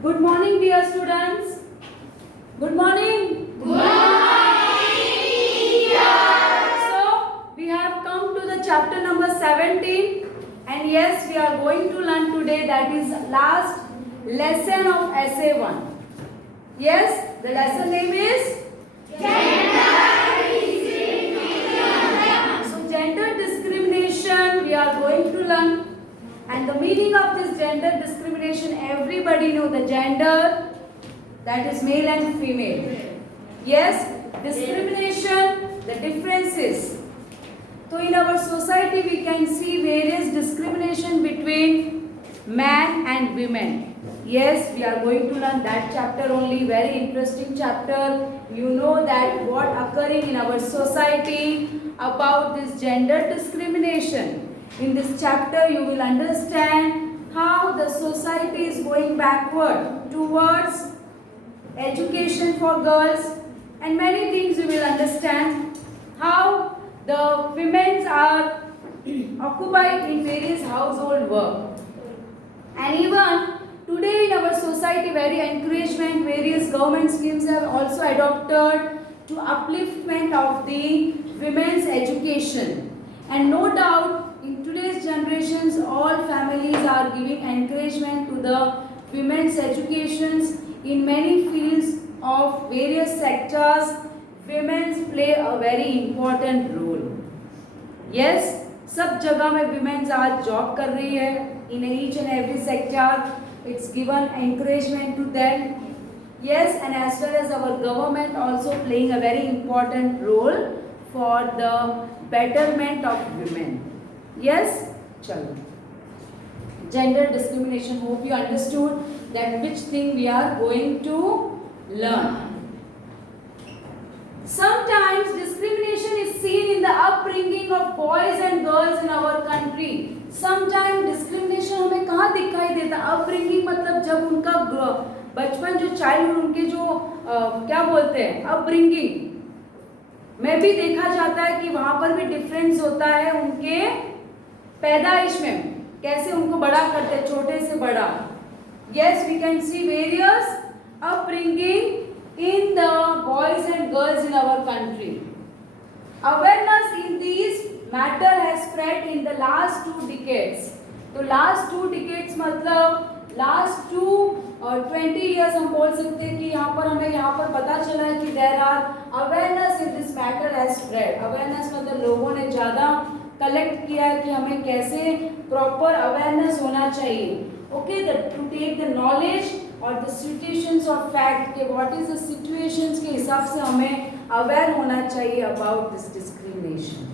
Good morning, dear students. Good morning. Good morning, teacher. So, we have come to the chapter number 17, and yes, we are going to learn today, that is last lesson of essay 1. Yes, the lesson name is Gender discrimination. So, gender discrimination we are going to learn, and the meaning of this gender discrimination, everybody know the gender, that is male and female. Yes, discrimination, the differences. So in our society we can see various discrimination between man and women. Yes, we are going to learn that chapter only, very interesting chapter. You know that what occurring in our society about this gender discrimination. In this chapter you will understand how the society is going backward towards education for girls, and many things you will understand how the women are occupied in various household work. And even today in our society, very encouragement, various government schemes have also adopted to upliftment of the women's education. And no doubt in today's generations all families are giving encouragement to the women's educations. In many fields of various sectors, women play a very important role. Yes, सब जगह में women आज job कर रही है. In each and every sector, it's given encouragement to them. Yes, and as well as our government also playing a very important role for the betterment of women. Yes, chalo. Gender discrimination. Hope you understood that which thing we are going to learn. Sometimes discrimination is seen in the upbringing of boys and girls in our country. Sometimes discrimination हमें कहाँ दिखाई देता? Upbringing मतलब जब उनका बचपन जो childhood उनके जो क्या बोलते हैं upbringing में भी देखा जाता है कि वहाँ पर भी difference होता है उनके पैदाइश में, कैसे उनको बड़ा करते हैं, छोटे से बड़ा. Yes, we can see various upbringing in the boys and girls in our country. Awareness in these matter has spread in the last 2 decades. तो last 2 decades मतलब last 20 years हम बोल सकते हैं कि यहाँ पर हमें यहाँ पर पता चला है कि there are awareness in this matter has spread. Awareness मतलब लोगों ने ज़्यादा कलेक्ट किया है कि हमें कैसे प्रॉपर अवेयरनेस होना चाहिए. Okay, to take the knowledge or the situations or fact के what is the situations के हिसाब से हमें aware होना चाहिए about this discrimination.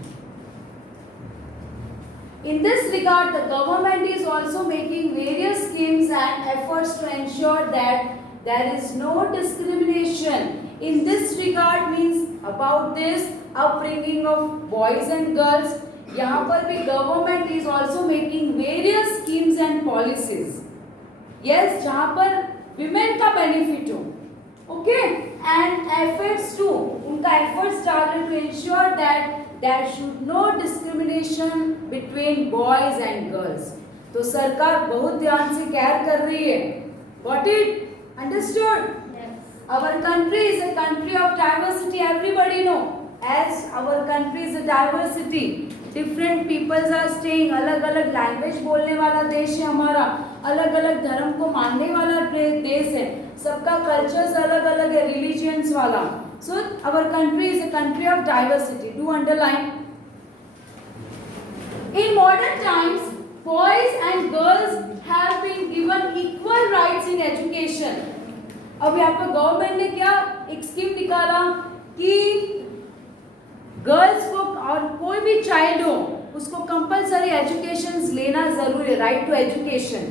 In this regard, the government is also making various schemes and efforts to ensure that there is no discrimination. In this regard means about this upbringing of boys and girls. यहाँ पर भी government is also making various schemes and policies. Yes, जहाँ पर women का benefit हो. Okay, and efforts to, उनका efforts डाल रहे to ensure that there should no discrimination between boys and girls. तो सरकार बहुत ध्यान से केयर कर रही है. Got it? Understood? Our country is a country of diversity. Everybody know as our country is a diversity, different peoples are staying, अलग अलग लैंग्वेज बोलने वाला देश है हमारा, अलग अलग धर्म को मानने वाला देश है, सबका कल्चर्स अलग अलग है, रिलीजियंस वाला. So our country is a country of diversity. Do underline. In modern times, boys and girls have been given equal rights in education. अब यहाँ पर गवर्नमेंट ने क्या एक स्कीम निकाला कि गर्ल्स को और कोई भी चाइल्ड हो उसको कंपलसरी एजुकेशन लेना जरूरी है. Right to education.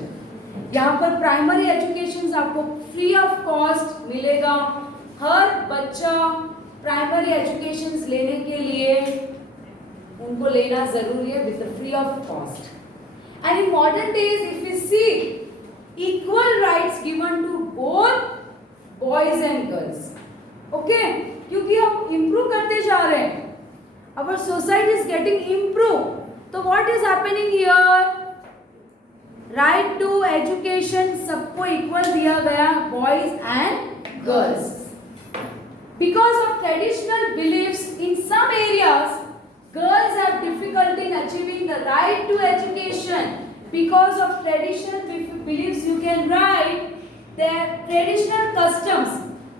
यहाँ पर प्राइमरी एजुकेशन आपको फ्री ऑफ कॉस्ट मिलेगा. हर बच्चा प्राइमरी एजुकेशन लेने के लिए उनको लेना जरूरी है with free of cost. And in modern days if you see equal rights given to both boys and girls. Okay, क्योंकि हम इंप्रूव करते जा रहे हैं. Our society is getting improved. So what is happening here? Right to education सबको equal दिया गया boys and girls. Because of traditional beliefs in some areas, girls have difficulty in achieving the right to education. Because of traditional beliefs, you can write that traditional customs,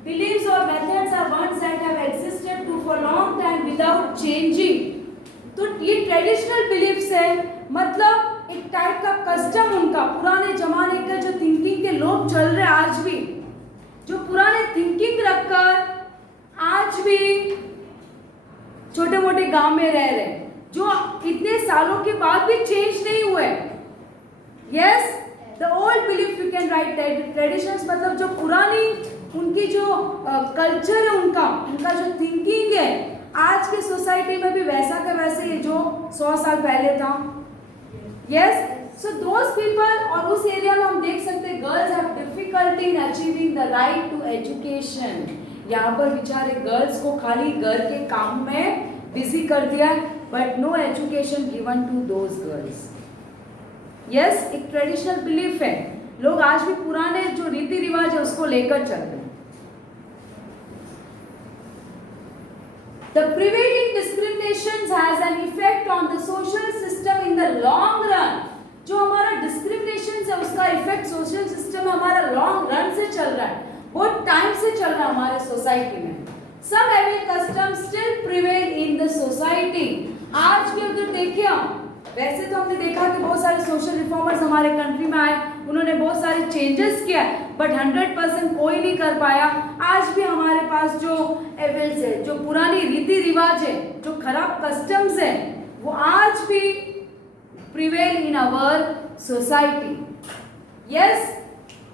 beliefs or methods are ones that have existed for long time without changing. तो ये traditional beliefs है, मतलब एक type का custom, उनका पुराने जमाने का जो थिंकिंग के लोग चल रहे आज भी, जो पुराने थिंकिंग रखकर आज भी छोटे मोटे गांव में रह रहे, जो इतने सालों के बाद भी चेंज नहीं हुए. Yes, the old belief you can write traditions, मतलब जो पुरानी उनकी जो कल्चर है, उनका जो थिंकिंग है, आज के सोसाइटी में भी वैसा का वैसे ही जो 100 साल पहले था. यस, सो दोज पीपल, और उस एरिया में हम देख सकते हैं girls have difficulty in achieving the right to education. यहाँ पर बेचारे गर्ल्स को खाली घर के काम में बिजी कर दिया है, but no education given to those girls. Yes, एक ट्रेडिशनल बिलीफ है, लोग आज भी पुराने जो रीति रिवाज है उसको लेकर चल रहे हैं. The prevailing discriminations has an effect on the social system in the long run. जो हमारा डिस्क्रिमिनेशन है उसका इफेक्ट सोशल सिस्टम में हमारा लॉन्ग रन से चल रहा है, बहुत टाइम से चल रहा है हमारे सोसाइटी में. Some evil customs still prevail in the society. आज भी अगर देखिए हम, वैसे तो हमने देखा कि बहुत सारे सोशल रिफॉर्मर्स हमारे कंट्री में आए, उन्होंने बहुत सारे चेंजेस किया, बट 100% कोई नहीं कर पाया. आज भी हमारे पास जो एविल्स है, जो पुरानी रीति रिवाज है, जो खराब कस्टम्स है, वो आज भी prevail in our society. Yes,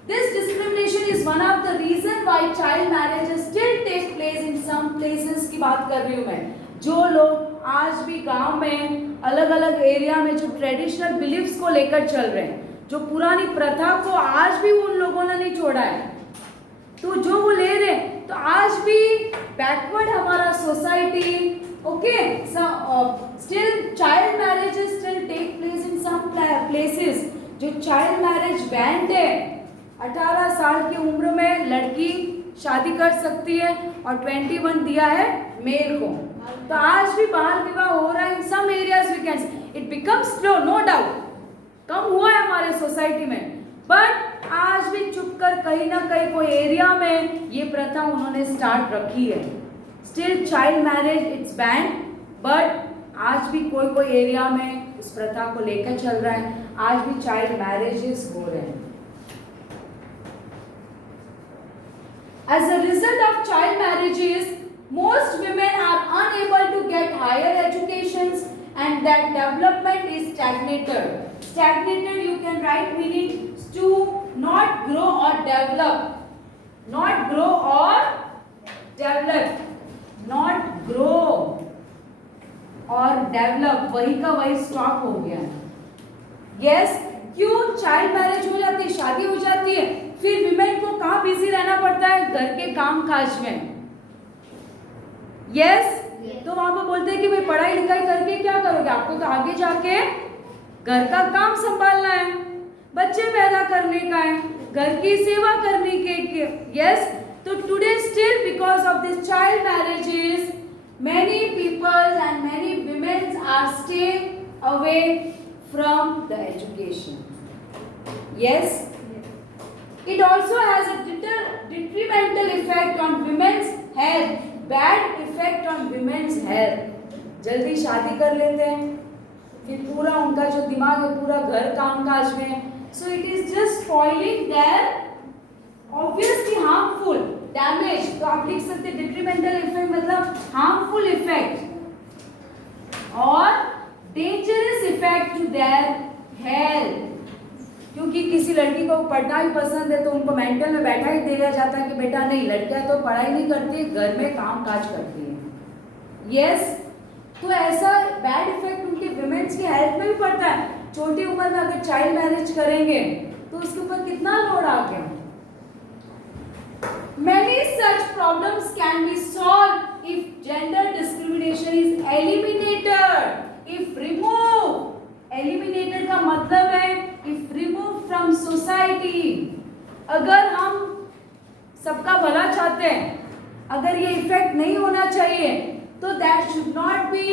this discrimination is one of the reason why child marriages still take place in some places की बात कर रही हूँ मैं. जो लोग आज भी गांव में अलग अलग एरिया में जो ट्रेडिशनल बिलीफ्स को लेकर चल रहे हैं, जो पुरानी प्रथा को आज भी उन लोगों ने नहीं छोड़ा है, तो जो वो ले रहे हैं, तो आज भी बैकवर्ड हमारा society. Okay, still child marriages still take place in some places. जो चाइल्ड मैरिज बैंड है, 18 साल की उम्र में लड़की शादी कर सकती है और 21 दिया है मेल को. तो आज भी बाल विवाह हो रहा है in some areas. We can it becomes slow, no doubt, कम हुआ है हमारे सोसाइटी में, बट आज भी चुपकर कहीं ना कहीं कोई एरिया में ये प्रथा उन्होंने स्टार्ट रखी है. Still child marriage it's ban, but आज भी कोई कोई एरिया में उस प्रथा को लेकर चल रहा है, आज भी चाइल्ड मैरिजेस हो रहे हैं. As a result of child marriages, most women are unable to get higher educations and that development is stagnated. Stagnated, you can write meaning to not grow or develop. Not grow or develop. Not grow और develop, वही का वही stop हो गया. Yes, क्यों child marriage हो जाती है, शादी हो जाती है, फिर विमेन को कहाँ बिजी रहना पड़ता है, घर के काम काज में. यस, तो वहां पर बोलते हैं कि भाई पढ़ाई लिखाई करके क्या करोगे, आपको तो आगे जाके घर का काम संभालना है, बच्चे पैदा करने का है, घर की सेवा करने के. यस, तो today still because of this child marriages many people and many women are stay away from the education. Yes, it also has a detrimental effect on women's health, bad effect on women's health. जल्दी शादी कर लेते हैं, फिर पूरा उनका जो दिमाग है पूरा घर काम काज में, so it is just spoiling their obviously harmful damage. तो आप लिख सकते हैं detrimental effect मतलब harmful effect और dangerous effect to their health. क्योंकि किसी लड़की को पढ़ना ही पसंद है तो उनको मेंटल में बैठा ही दिया जाता है कि बेटा नहीं, लड़कियां तो पढ़ाई नहीं करती, घर में काम काज करती है. यस, तो ऐसा बैड इफेक्ट उनके विमेन्स की हेल्थ में भी पड़ता है. छोटी उम्र में अगर चाइल्ड मैरिज करेंगे तो उसके ऊपर कितना लोड आ गया. Many such problems can be solved if gender discrimination is eliminated. If removed, eliminated का मतलब है if removed from society. अगर हम सबका भला चाहते हैं, अगर ये इफेक्ट नहीं होना चाहिए, तो that should not be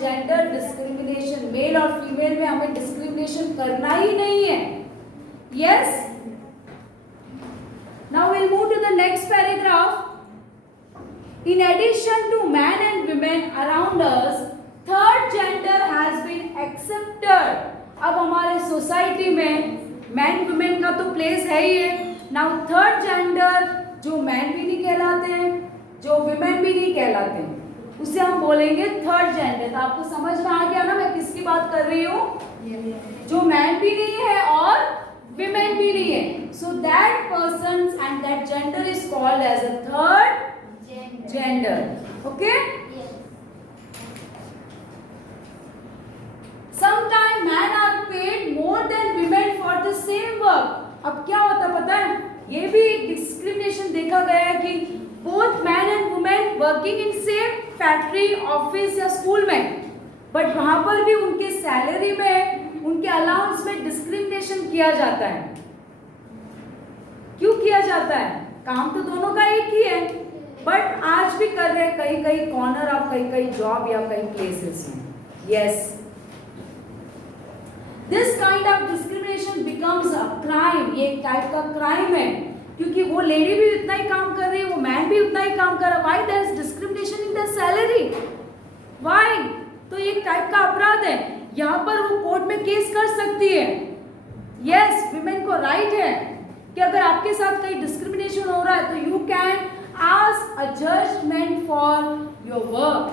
gender discrimination. Male और फीमेल में हमें डिस्क्रिमिनेशन करना ही नहीं है। Yes, now will move to the next paragraph. In addition to men and women around us, third gender has been accepted. अब हमारे सोसाइटी में मैन वुमेन का तो प्लेस है ही है। नाउ थर्ड जेंडर, जो मैन भी नहीं कहलाते हैं, जो वुमेन भी नहीं कहलाते हैं, उसे हम बोलेंगे थर्ड जेंडर। तो आपको समझ में आ गया ना मैं किसकी बात कर रही हूँ? जो मैन भी नहीं है और वुमेन भी नहीं है। So that person and that gender is called as a third gender. Okay? Sometimes men are paid more than women for the same work. अब क्या होता पता है? ये भी एक डिस्क्रिमिनेशन देखा गया है कि both men and women working in same factory, office या स्कूल में, बट वहां पर भी उनके सैलरी में, उनके अलाउंस में डिस्क्रिमिनेशन किया जाता है। क्यों किया जाता है? काम तो दोनों का एक ही है, बट आज भी कर रहे हैं कई कई कॉर्नर ऑफ कई जॉब या कई प्लेसेस में। Yes, this kind of discrimination becomes a crime. ये एक टाइप का क्राइम है, क्योंकि वो लेडी भी उतना ही काम कर रही है, वो मैन भी उतना ही काम कर रहा है। Why there is discrimination in the salary? Why? तो ये एक टाइप का अपराध है। यहाँ पर वो कोर्ट में केस कर सकती है। यस, विमेन को राइट है कि अगर आपके साथ कहीं डिस्क्रिमिनेशन हो रहा है तो you can ask a judgment for your work.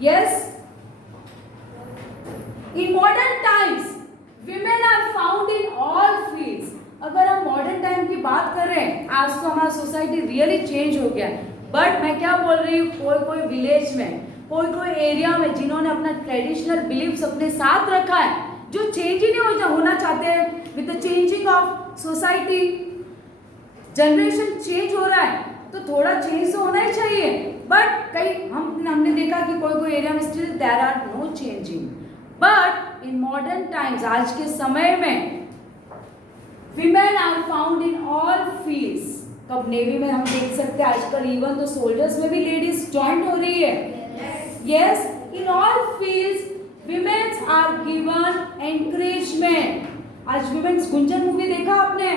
Yes, in modern times women are found in all fields. अगर हम मॉडर्न टाइम की बात कर रहे हैं, आज तो हमारा सोसाइटी रियली चेंज हो गया है, बट मैं क्या बोल रही हूँ, कोई विलेज में, कोई एरिया में जिन्होंने अपना ट्रेडिशनल बिलीव्स अपने साथ रखा है, जो चेंज ही नहीं होना चाहते हैं with the changing of society. Generation change हो रहा है तो थोड़ा चेंज तो होना ही चाहिए, बट हमने देखा कि कोई एरिया में still there are no changing. But in modern times, आज के समय में, women are found in all fields. कब नेवी में हम देख सकते हैं आजकल इवन तो सोल्जर्स में भी लेडीज ज्वाइन हो रही है। Yes, in all fields womens are given encouragement. आज विमेन्स, गुंजन मूवी देखा आपने?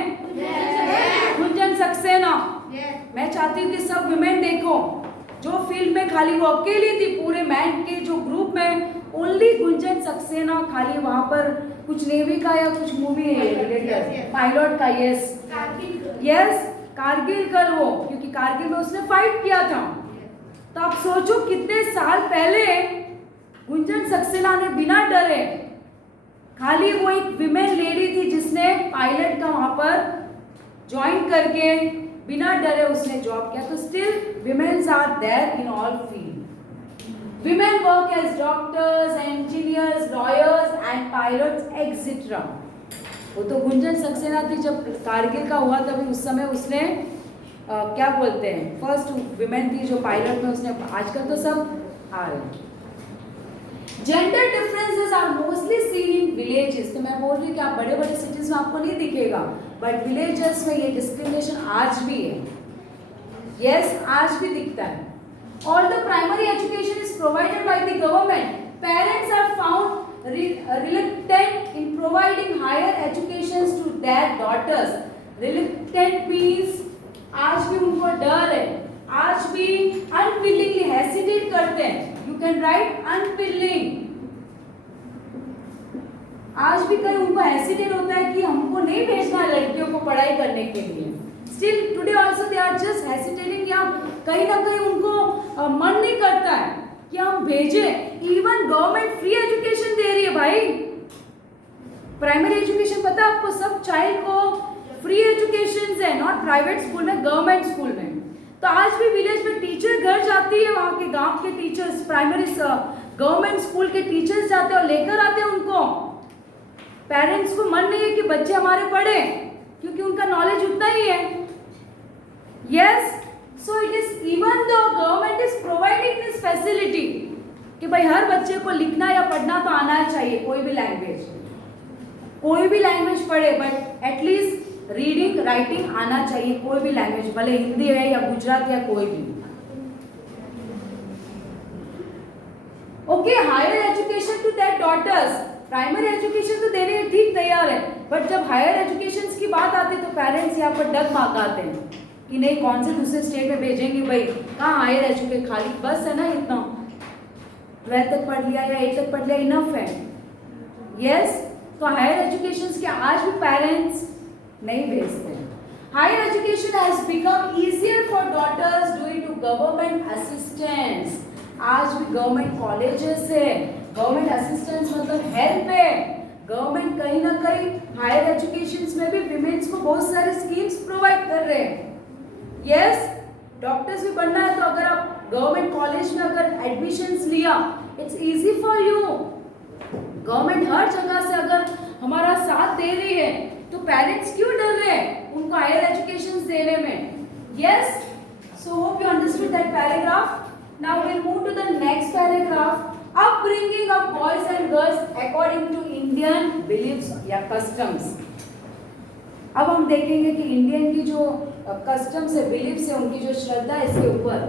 गुंजन सक्सेना। मैं चाहती हूँ कि सब विमेन देखो। जो फील्ड में खाली वो अकेली थी पूरे मैन के जो ग्रुप में, ओनली गुंजन सक्सेना खाली वहां पर कुछ नेवी का या कुछ मूवी रिलेटेड पायलट का। यस, कारगिल कर वो, क्योंकि कारगिल में उसने फाइट किया था। तो आप सोचो कितने साल पहले गुंजन सक्सेना ने बिना डरे, खाली वो एक विमेन लेडी थी जिसने पायलट का वहां पर ज्वाइन करके बिना डरे उसने जॉब किया। तो still womens are there in all field. Women work as doctors, engineers, lawyers and pilots etcetera. वो तो गुंजन सक्सेना थी, जब कारगिल का हुआ तभी उस समय उसने क्या बोलते हैं, फर्स्ट विमेन थी जो पायलट में उसने। आजकल तो सब आ रहे हैं। Gender differences are mostly seen in villages. तो मैं बोल रही हूँ कि आप बड़े बड़े सिटीज में आपको नहीं दिखेगा, बट विलेजेस में ये डिस्क्रिमिनेशन आज भी है। यस, आज भी दिखता है। All the primary education is provided by the government. Parents are found reluctant in providing higher educations to their daughters. Reluctant means आज भी उनको डर है, आज भी unwillingly hesitate करते हैं। You can write unwilling. आज भी कहीं उनको hesitate होता है कि हमको नहीं भेजना है लड़कियों को पढ़ाई करने के लिए। Still today also they are just hesitating, या कहीं ना कहीं उनको मन नहीं करता है कि हम भेजें। इवन गवर्नमेंट फ्री एजुकेशन दे रही है भाई, प्राइमरी एजुकेशन पता है आपको, सब चाइल्ड को फ्री एजुकेशन है, नॉट प्राइवेट स्कूल में, गवर्नमेंट स्कूल में। तो आज भी विलेज में टीचर घर जाती है, वहाँ के गांव के टीचर्स प्राइमरी गवर्नमेंट स्कूल के टीचर्स जाते हैं और लेकर आते हैं उनको। पेरेंट्स को मन नहीं है कि बच्चे हमारे पढ़े, क्योंकि उनका नॉलेज उतना ही है। Yes, so it is, even though government is providing this facility कि भाई हर बच्चे को लिखना या पढ़ना तो आना चाहिए, कोई भी लैंग्वेज पढ़े, बट एटलीस्ट रीडिंग राइटिंग आना चाहिए, कोई भी लैंग्वेज, भले हिंदी है या गुजराती या कोई भी। Okay, higher education to that daughters, primary education तो देने ठीक तैयार है, बट जब हायर एजुकेशन की बात आती है तो पेरेंट्स यहाँ पर डगमगाते हैं कि नहीं, कौन से दूसरे स्टेट में भेजेंगे भाई, कहाँ हायर एजुकेशन, खाली बस है ना इतना, 12th तक पढ़ लिया या 8 तक पढ़ लिया इनफ है। यस, तो हायर एजुकेशन के आज भी पेरेंट्स नहीं भेजते। Higher education has become easier for daughters due to government assistance. आज भी गवर्नमेंट कॉलेजेस है, गवर्नमेंट असिस्टेंस मतलब हेल्प है, गवर्नमेंट कहीं ना कहीं हायर एजुकेशन में भी विमेन्स को बहुत सारे स्कीम्स प्रोवाइड कर रहे हैं। यस, डॉक्टर्स भी बनना है तो अगर आप गवर्नमेंट कॉलेज में अगर एडमिशंस लिया, it's easy for you. Government हर जगह से अगर हमारा साथ दे रही है तो पेरेंट्स क्यों डर रहे हैं उनको हायर एजुकेशन देने में। Yes, so hope you understood that paragraph. Now we'll move to the next paragraph, upbringing of boys and girls according to Indian beliefs या customs। अब हम देखेंगे कि इंडियन की जो कस्टम्स है, बिलीफ्स है, उनकी जो श्रद्धा है इसके ऊपर।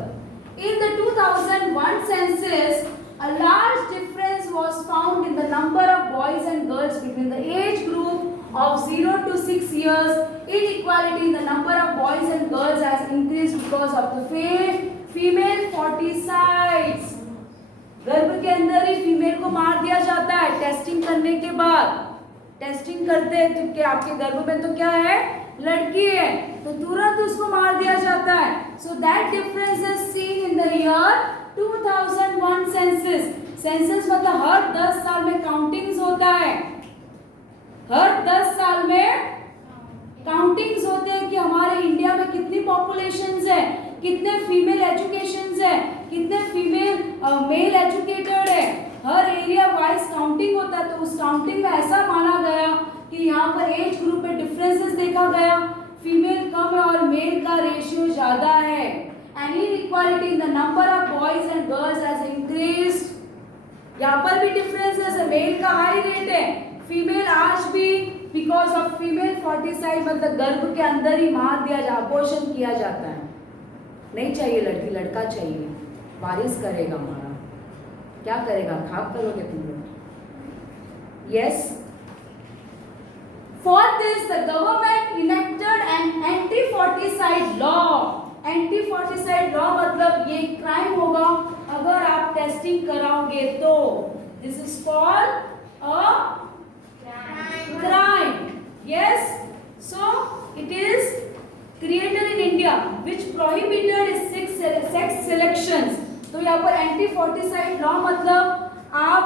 In the 2001 census, a large difference was found in the number of boys and girls between the age group of 0 to 6 years. Inequality in the number of boys and girls has increased because of the female foeticides। गर्भ के अंदर ही female को मार दिया जाता है testing करने के बाद। टेस्टिंग करते हैं तो क्या आपके गर्भ में तो क्या है, लड़की है, तो तुरंत उसको मार दिया जाता है। So that difference is seen in the year 2001 census. Census मतलब हर 10 साल में काउंटिंग्स होता है, हर 10 साल में काउंटिंग्स होते हैं कि हमारे इंडिया में कितनी पॉपुलेशंस है, कितने फीमेल एजुकेशंस है, कितने फीमेल मेल एजुकेटेड है, हर एरिया वाइज काउंटिंग होता है। तो उस काउंटिंग में ऐसा माना गया कि यहाँ पर एज ग्रुप में डिफरेंसेस देखा गया, फीमेल कम है और मेल का रेशियो ज्यादा है। And inequality in the number of boys and girls has increased. यहाँ पर भी डिफरेंसेस है, मेल का हाई रेट है, फीमेल आज भी बिकॉज ऑफ फीमेल फोर्टिसाइड मतलब गर्भ के अंदर ही मार दिया जाता, अबॉर्शन किया जाता है। नहीं चाहिए लड़की, लड़का चाहिए, वारिस करेगा हमारा, क्या करेगा, खाक करोगे तुम लोग। Yes, for this the government enacted an anti foeticide law. Anti foeticide law मतलब ये क्राइम होगा अगर आप टेस्टिंग कराओगे तो। This is called a crime। Yes, so it is created in India which prohibited sex selections। तो यहाँ पर एंटी फोर्टिसाइड लॉ मतलब आप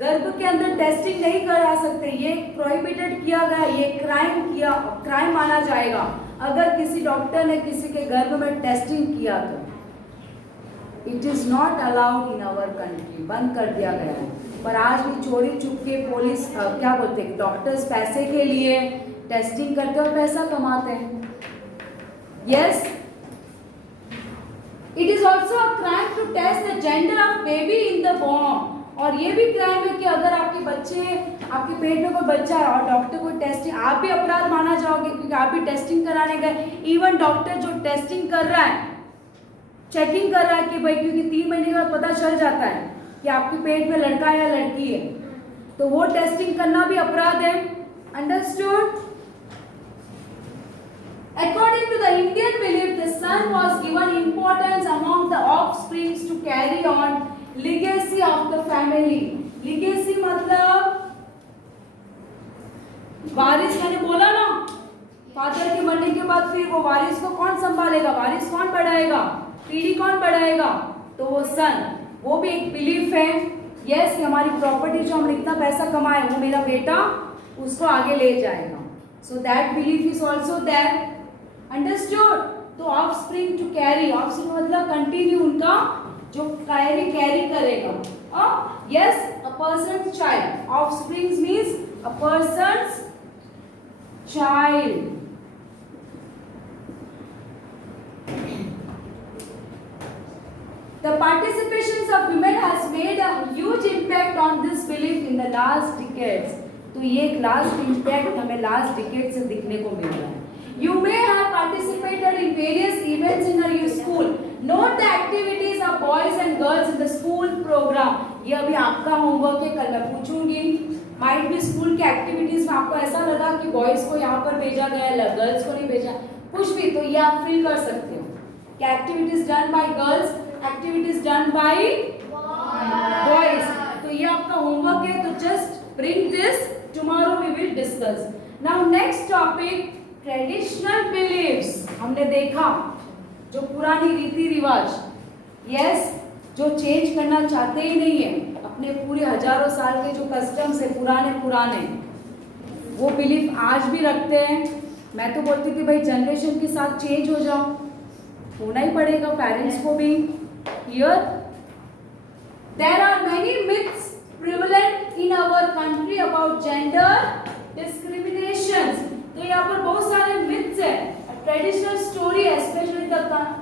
गर्भ के अंदर टेस्टिंग नहीं करा सकते, ये प्रोहिबिटेड किया गया, ये क्राइम माना जाएगा अगर किसी डॉक्टर ने किसी के गर्भ में टेस्टिंग किया तो। It is not allowed in our country, बंद कर दिया गया है। पर आज भी चोरी चुपके पुलिस क्या बोलते हैं, डॉक्टर्स पैसे के लिए टेस्टिंग करते और पैसा कमाते हैं। Yes, it is also a crime to test the gender of baby in the वॉर्म। और ये भी क्राइम है कि अगर आपके बच्चे, आपके पेट में कोई बच्चा है और डॉक्टर को टेस्टिंग, आप भी अपराध माना जाओगे क्योंकि आप भी टेस्टिंग कराने गए। इवन डॉक्टर जो टेस्टिंग कर रहा है, चेकिंग कर रहा है कि भाई, क्योंकि 3 महीने के बाद पता चल जाता है कि आपके पेट में लड़का या लड़की है, तो वो टेस्टिंग करना भी अपराध है। Understood? According to the Indian belief, the son was given importance among the offsprings to carry on legacy of the family। legacy मतलब वारिस, मैंने बोला ना, फादर के मरने के बाद फिर वो वारिस को कौन संभालेगा, वारिस कौन बढ़ाएगा, पीढ़ी कौन बढ़ाएगा, तो वो सन। वो भी एक बिलीफ है। यस, हमारी प्रॉपर्टी जो हमने इतना पैसा कमाया वो मेरा बेटा उसको आगे ले जाएगा। So that belief is also there. Understood? तो ऑफस्प्रिंग टू कैरी, ऑफस्प्रिंग मतलब कंटिन्यू, उनका जो कैरी करेगा। Yes, a person child, offspring means a person's child. The participations of women has made a huge impact on this belief in the last decades। तो ये एक last impact हमें last decade से दिखने को मिल रहा है. You may have participated in various events in your school. Note the activities of boys and girls in the school program. ये अभी आपका होमवर्क है, कल मैं पूछूंगी. माइट भी स्कूल के एक्टिविटीज में आपको ऐसा लगा कि बॉयज को यहाँ पर भेजा गया है, गर्ल्स को नहीं भेजा, कुछ भी, तो ये आप फिल कर सकते हो कि activities done by girls, activities done by boys. तो ये आपका होमवर्क है, तो just bring this, tomorrow we will discuss. Now next topic, traditional believes. हमने देखा जो पुरानी रीति रिवाज, यस, जो चेंज करना चाहते ही नहीं है, अपने पूरे हजारों साल के जो कस्टम्स है पुराने वो बिलीफ आज भी रखते हैं. मैं तो बोलती थी भाई जनरेशन के साथ चेंज हो जाओ, होना ही पड़ेगा पेरेंट्स को भी. Here there are many myths prevalent in our country about gender discriminations. तो यहाँ पर बहुत सारे मिथ्स है, traditional story, specially the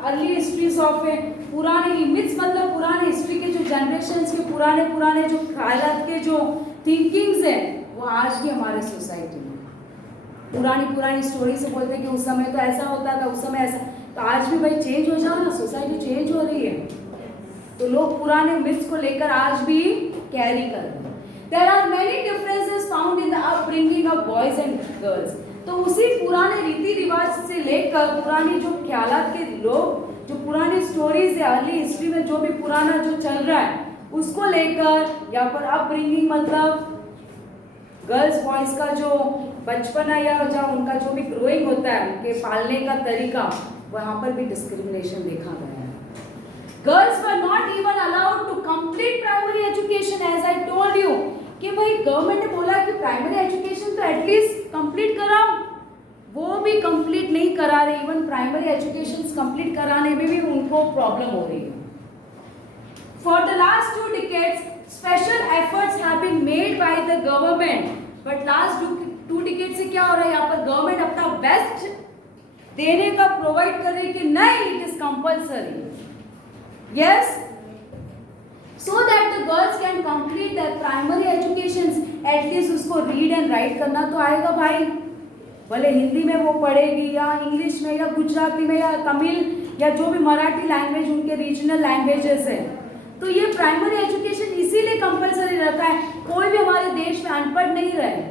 early histories of a, पुराने मिथ्स मतलब पुराने हिस्ट्री के जो जनरेशंस के पुराने जो ख्यालात के जो थिंकिंग्स है वो आज भी हमारे सोसाइटी में पुरानी स्टोरी से बोलते हैं कि उस समय तो ऐसा होता था, उस समय ऐसा. तो आज भी भाई चेंज हो जाओ ना, सोसाइटी चेंज हो रही है, तो लोग पुराने मिथ्स को लेकर आज भी कैरी कर रहे हैं. There are many differences found in the upbringing of boys and girls. तो उसी पुराने रीति रिवाज से लेकर पुरानी जो ख्यालात के लोग, जो पुरानी स्टोरीज है अर्ली हिस्ट्री में, जो भी पुराना जो चल रहा है उसको लेकर यहाँ पर अपब्रिंगिंग मतलब गर्ल्स बॉयज का जो बचपना या जो उनका जो भी ग्रोइंग होता है, उनके पालने का तरीका, वहाँ पर भी डिस्क्रिमिनेशन देखा गया है. Girls were not even allowed to complete primary education. As I told you कि भाई गवर्नमेंट ने बोला कि प्राइमरी एजुकेशन तो एटलीस्ट कंप्लीट कराओ, वो भी कंप्लीट नहीं करा रहे. इवन प्राइमरी एजुकेशन कंप्लीट कराने में भी उनको प्रॉब्लम हो रही है. For the last 2 decades special efforts have been made by the government, but last 2 decades से क्या हो रहा है, यहाँ पर गवर्नमेंट अपना बेस्ट देने का प्रोवाइड कर रही है कि नहीं, it is compulsory. Yes, so that the girls can complete their primary educations. At least उसको read and write करना तो आएगा भाई, भले हिंदी में वो पढ़ेगी या इंग्लिश में या गुजराती में या तमिल या जो भी मराठी लैंग्वेज उनके रीजनल लैंग्वेजेस है. तो ये प्राइमरी एजुकेशन इसीलिए कंपलसरी रखा है, कोई भी हमारे देश में अनपढ़ नहीं रहे,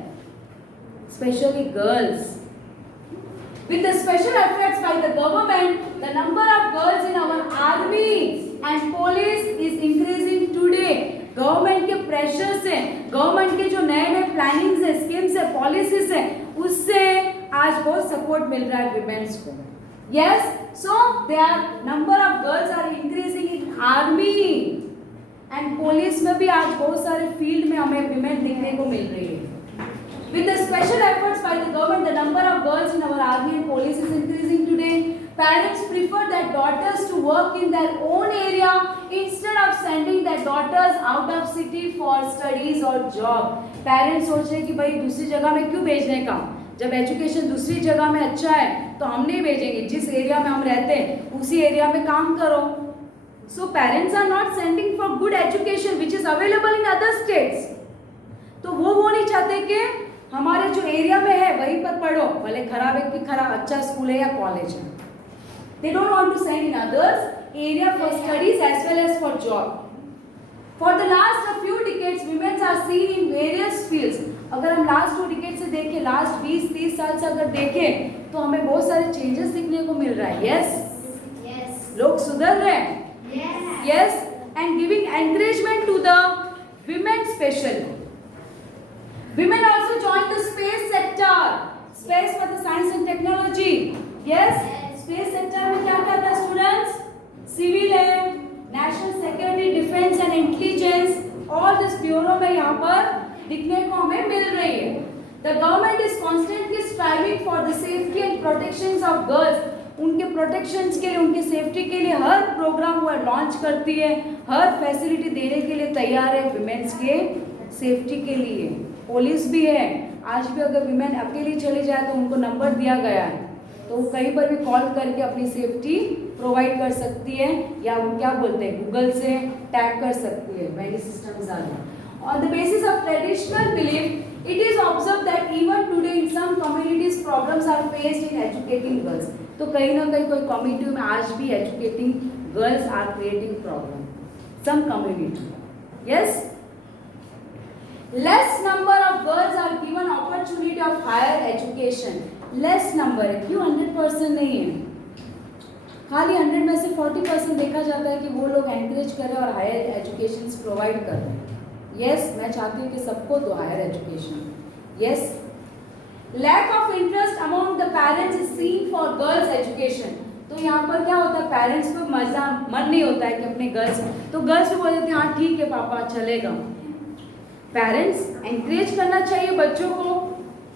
specially girls. With the special efforts by the government, the number of girls in our army and police is increasing today. Government के प्रेशर से, गवर्नमेंट के जो नए प्लानिंग्स है, स्कीम्स है, पॉलिसीज है, उससे आज बहुत सपोर्ट मिल रहा है विमेन्स को. Yes, so their number of girls are increasing in army and police में भी आज बहुत सारे फील्ड में हमें विमेन दिखने को मिल रही है. With the special efforts by the government, the number of girls in our army and police is increasing today. Parents prefer their daughters to work in their own area instead of sending their daughters out of city for studies or job. Parents सोच रहे कि भाई दूसरी जगह में क्यों भेजने का, जब एजुकेशन दूसरी जगह में अच्छा है तो हम नहीं भेजेंगे, जिस एरिया में हम रहते हैं उसी एरिया में काम करो. So parents are not sending for good education which is available in other states. तो वो नहीं चाहते कि हमारे जो एरिया में है वहीं पर पढ़ो, भले खराब है कि खराब, अच्छा स्कूल है या कॉलेज है. They don't want to send in others area for studies as well as for job. For the last few decades, women are seen in various fields. अगर हम लास्ट 2 decades से देखें, लास्ट 20-30 साल से अगर देखें तो हमें बहुत सारे चेंजेस दिखने को मिल रहा है. यस, लोग सुधर रहे हैं. Yes, and giving encouragement to the women specially. Women also joined the space sector. Space for the science and technology. Yes, space sector में क्या क्या था स्टूडेंट्स? सिविल है, national security, defence and intelligence, all this bureau में यहाँ पर दिखने को हमें मिल रही है. The government is constantly striving for the safety and protections of girls. उनके प्रोटेक्शंस के लिए, उनकी सेफ्टी के लिए हर प्रोग्राम वो लॉन्च करती है, हर फैसिलिटी देने के लिए तैयार है विमेन्स के सेफ्टी के लिए. पुलिस भी है, आज भी अगर विमेन अकेली चली जाए तो उनको नंबर दिया गया है, तो वो कहीं पर भी कॉल करके अपनी सेफ्टी प्रोवाइड कर सकती है, या वो क्या बोलते हैं गूगल से टैग कर सकती है. Many systems are on the basis of traditional belief. It is observed that even today in some communities problems are faced in educating girls. तो कहीं ना कहीं कोई कम्युनिटी में आज भी educating girls are creating problem. Some community. Yes. Less number of girls are given opportunity of higher education. Less number है, क्यों 100% नहीं है? खाली 100 में से 40% देखा जाता है कि वो लोग एनकरेज कर रहे हैं और हायर एजुकेशन प्रोवाइड कर रहे हैं. यस, मैं चाहती हूँ कि सबको दो higher education. Yes. Lack of interest among the parents is seen for girls education. तो यहाँ पर क्या होता है, पेरेंट्स को मजा मन नहीं होता है कि अपने गर्ल्स, तो गर्ल्स को बोल देते हैं हाँ ठीक है पापा चलेगा. पेरेंट्स एनकरेज करना चाहिए बच्चों को,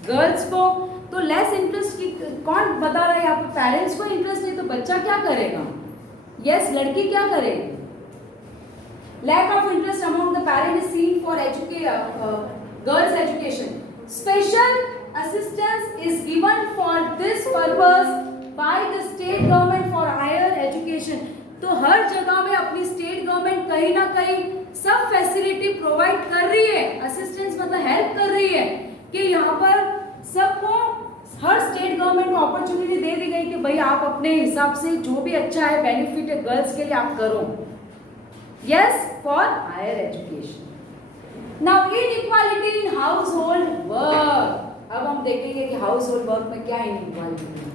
गर्ल्स को. तो लेस इंटरेस्ट की कौन बता रहा है यहाँ पर, पेरेंट्स को इंटरेस्ट नहीं तो बच्चा क्या करेगा. यस, लड़की क्या करेगी. Lack of interest among the parents is seen for girls' education. Special assistance is given for this purpose by the state government for higher education. तो हर जगह में अपनी स्टेट गवर्नमेंट कहीं ना कहीं सब फैसिलिटी प्रोवाइड कर रही है. असिस्टेंस मतलब हेल्प कर रही है कि यहाँ पर सबको, हर स्टेट गवर्नमेंट को अपॉर्चुनिटी दे दी गई कि भाई आप अपने हिसाब से जो भी अच्छा है बेनिफिट है गर्ल्स के लिए आप करो. Yes, for higher education. Now inequality in household work. अब हम देखेंगे कि household work में क्या inequality है.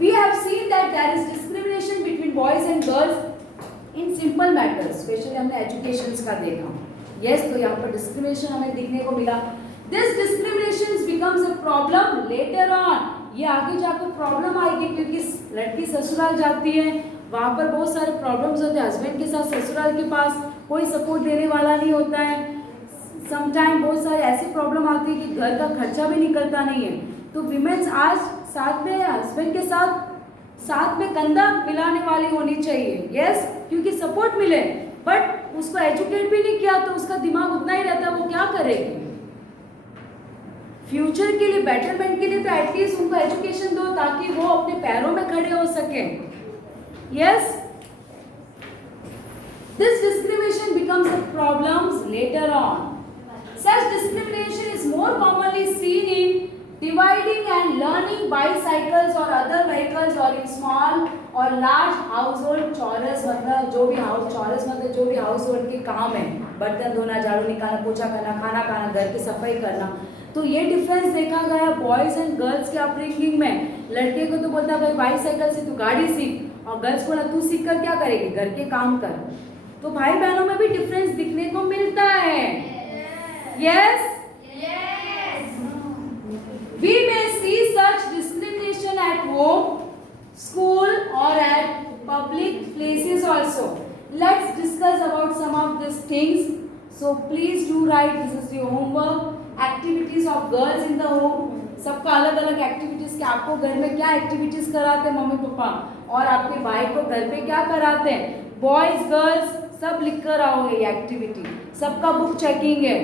We have seen that there is discrimination between boys and girls in simple matters. Especially हमने educations का देखा. Yes, तो यहाँ पर discrimination हमें दिखने को मिला. This discrimination becomes a problem later on. ये आगे जाकर प्रॉब्लम आएगी क्योंकि लड़की ससुराल जाती है, वहाँ पर बहुत सारे प्रॉब्लम्स होते हैं. हस्बैंड के साथ ससुराल के पास कोई सपोर्ट देने वाला नहीं होता है. समटाइम बहुत सारे ऐसी प्रॉब्लम आती है कि घर का खर्चा भी निकलता नहीं है. तो विमेंस आज साथ में हस्बैंड के साथ में कंधा मिलाने वाली होनी चाहिए. यस, क्योंकि सपोर्ट मिले. बट उसको एजुकेट भी नहीं किया तो उसका दिमाग उतना ही रहता है, वो क्या करेगी. फ्यूचर के लिए, बेटरमेंट के लिए तो एटलीस्ट उनको एजुकेशन दो ताकि वो अपने पैरों में खड़े हो सके. Yes, this discrimination becomes a problem later on. Such discrimination is more commonly seen in dividing and learning bicycles or other vehicles or in small or large household chores. मतलब जो भी chores मतलब जो भी household के काम है, बर्तन धोना, झाड़ू निकालना, पोछा करना, खाना खाना, घर की सफाई करना. तो ये डिफरेंस देखा गया बॉयज एंड गर्ल्स के अपब्रिंगिंग में. लड़के को तो बोलता भाई बाईसाइकिल से तू गाड़ी सीख, और गर्ल्स को ना तू सीख कर क्या करेगी, घर के काम कर. तो भाई बहनों में भी डिफरेंस दिखने को मिलता है. Yes, we may see such discrimination at home, school और at public places also. Let's discuss about some of this things. So please do write, this is your homework. Activities of girls in the home. सबका अलग अलग activities के, आपको घर में क्या activities कराते हैं मम्मी पापा, और आपके भाई को घर पे क्या कराते हैं. बॉयज गर्ल्स सब लिख कर आओगे ये एक्टिविटी. सबका बुक चेकिंग है.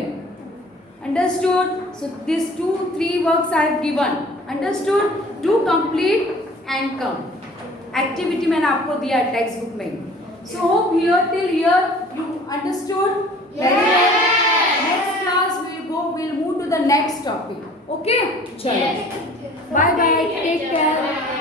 Understood. So this 2-3 works I have given. Understood. Do complete and come. Activity मैंने आपको दिया है टेक्स्ट बुक में. So hope here till here you understood. Next class we'll move to the next topic. Okay? Chalo. Bye bye. Take care.